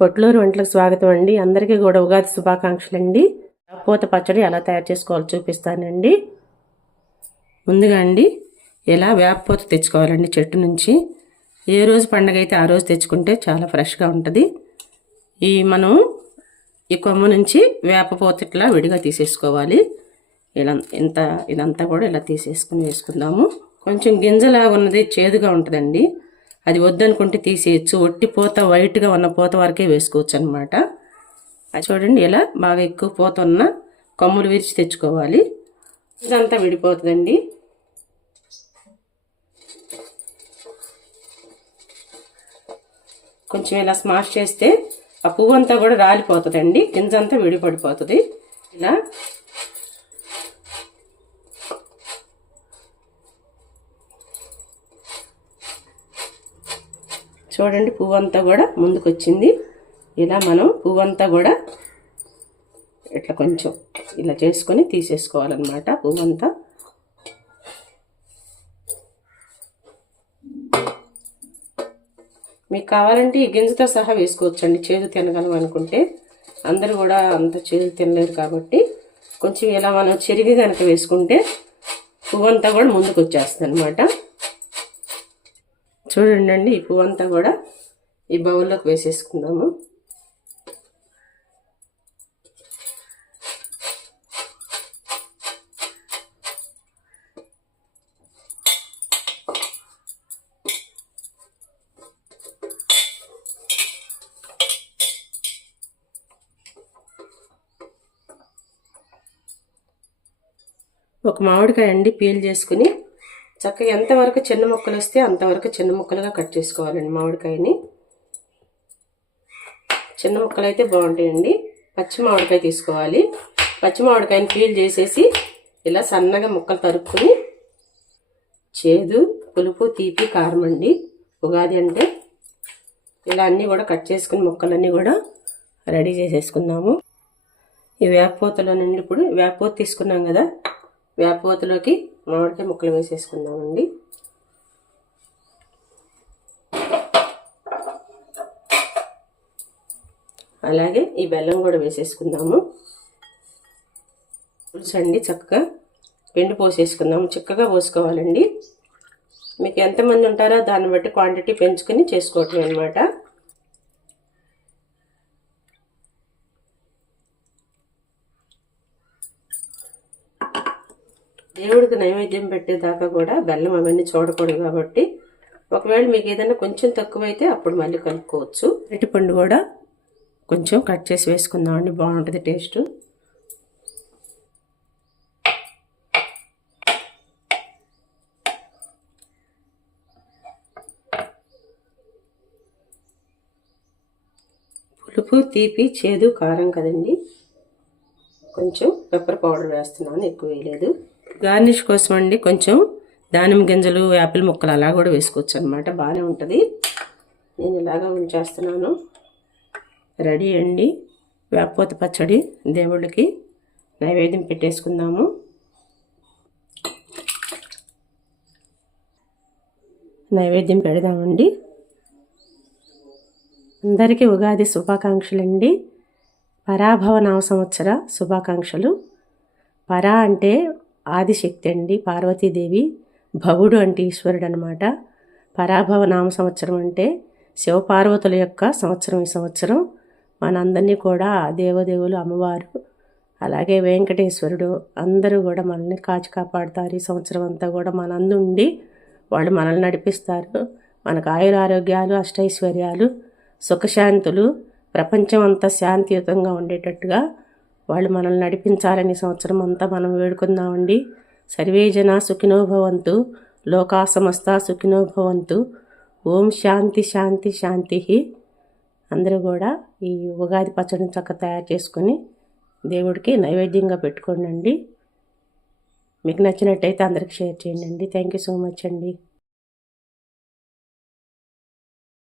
పొట్లూరు వంటలకు స్వాగతం అండి. అందరికీ కూడా ఉగాది శుభాకాంక్షలు అండి. పూత పచ్చడి ఎలా తయారు చేసుకోవాలో చూపిస్తానండి. ముందుగా అండి ఇలా వేపపూత తెచ్చుకోవాలండి చెట్టు నుంచి. ఏ రోజు పండగ అయితే ఆ రోజు తెచ్చుకుంటే చాలా ఫ్రెష్గా ఉంటుంది. మనం ఈ కొమ్మ నుంచి వేపపూత ఇట్లా విడిగా తీసేసుకోవాలి. ఇదంతా కూడా ఇలా తీసేసుకుని వేసుకుందాము. కొంచెం గింజలాగా ఉన్నది చేదుగా ఉంటుందండి. అది వద్దనుకుంటే తీసేయచ్చు. ఒట్టి పూత వైట్గా ఉన్న పూత వరకే వేసుకోవచ్చు అనమాట. అది చూడండి, ఇలా బాగా ఎక్కువ పూత ఉన్న కొమ్ములు విరిచి తెచ్చుకోవాలి. ఇదంతా విడిపోతుందండి. కొంచెం ఇలా స్మాష్ చేస్తే ఆ పువ్వు అంతా కూడా రాలిపోతుందండి. గింజంతా విడిపడిపోతుంది. ఇలా చూడండి, పువ్వు అంతా కూడా ముందుకు వచ్చింది. ఇలా మనం పువ్వు అంతా కూడా ఇట్లా కొంచెం ఇలా చేసుకొని తీసేసుకోవాలన్నమాట. పువ్వు అంతా మీకు కావాలంటే ఈ గింజతో సహా వేసుకోవచ్చండి. చేదు తినగలం అనుకుంటే. అందరూ కూడా అంత చేదు తినలేరు కాబట్టి కొంచెం ఇలా మనం చెరిగి కనుక వేసుకుంటే పువ్వు అంతా కూడా ముందుకు వచ్చేస్తుంది అనమాట. చూడండి అండి, ఈ పువ్వు అంతా కూడా ఈ బౌల్లోకి వేసేసుకుందాము. ఒక మామిడికాయ అండి పీల్ చేసుకుని చక్కగా ఎంతవరకు చిన్న ముక్కలు వస్తే అంతవరకు చిన్న ముక్కలుగా కట్ చేసుకోవాలండి. మామిడికాయని చిన్న ముక్కలు అయితే బాగుంటాయండి. పచ్చి మామిడికాయ తీసుకోవాలి. పచ్చి మామిడికాయని పీల్ చేసేసి ఇలా సన్నగా ముక్కలు తరుక్కుని, చేదు, పులుపు, తీపి, కారం అండి ఉగాది అంటే. ఇలా అన్నీ కూడా కట్ చేసుకుని ముక్కలన్నీ కూడా రెడీ చేసేసుకుందాము. ఈ వేపపూతలోనండి ఇప్పుడు వేపపూత తీసుకున్నాం కదా, వేపపూతలోకి మామిడికాయ ముక్కలు వేసేసుకుందామండి. అలాగే ఈ బెల్లం కూడా వేసేసుకుందాము. పులుసు అండి చక్కగా పిండి పోసేసుకుందాము. చిక్కగా పోసుకోవాలండి. మీకు ఎంతమంది ఉంటారో దాన్ని బట్టి క్వాంటిటీ పెంచుకొని చేసుకోవటం అనమాట. దేవుడికి నైవేద్యం పెట్టేదాకా కూడా బెల్లం అవన్నీ చూడకూడదు కాబట్టి ఒకవేళ మీకు ఏదైనా కొంచెం తక్కువైతే అప్పుడు మళ్ళీ కలుపుకోవచ్చు. అరటిపండు కూడా కొంచెం కట్ చేసి వేసుకుందామండి, బాగుంటుంది టేస్ట్. పులుపు, తీపి, చేదు, కారం కదండి. కొంచెం పెప్పర్ పౌడర్ వేస్తున్నాను, ఎక్కువ వేయలేదు. గార్నిష్ కోసం అండి కొంచెం దానిమ్మ గింజలు, యాపిల్ ముక్కలు అలా కూడా వేసుకోవచ్చు అనమాట. బాగానే ఉంటుంది. నేను ఇలాగా ఉంచేస్తున్నాను. రెడీ అండి వేపపూత పచ్చడి. దేవుడికి నైవేద్యం పెట్టేసుకుందాము. నైవేద్యం పెడదామండి. అందరికీ ఉగాది శుభాకాంక్షలు అండి. పరాభవ నామ సంవత్సర శుభాకాంక్షలు. పరా అంటే ఆదిశక్తి అండి, పార్వతీదేవి. భవుడు అంటే ఈశ్వరుడు అనమాట. పరాభవ నామ సంవత్సరం అంటే శివపార్వతుల యొక్క సంవత్సరం. ఈ సంవత్సరం మనందరినీ కూడా దేవదేవులు, అమ్మవారు, అలాగే వెంకటేశ్వరుడు అందరూ కూడా మనల్ని కాచి కాపాడుతారు. ఈ సంవత్సరం అంతా కూడా మనందుండి వాళ్ళు మనల్ని నడిపిస్తారు. మనకు ఆయురారోగ్యాలు, అష్టైశ్వర్యాలు, సుఖశాంతులు, ప్రపంచం అంతా శాంతియుతంగా ఉండేటట్టుగా వాళ్ళు మనల్ని నడిపించాలని సంవత్సరం అంతా మనం వేడుకుందామండి. సర్వే జన సుఖినో భవంతు, లోకా సమస్త సుఖినో భవంతు. ఓం శాంతి శాంతి శాంతి. అందరూ కూడా ఈ ఉగాది పచ్చడిని చక్కగా తయారు చేసుకొని దేవుడికి నైవేద్యంగా పెట్టుకోండి. మీకు నచ్చినట్టయితే అందరికి షేర్ చేయండి. థ్యాంక్ యూ సో మచ్ అండి.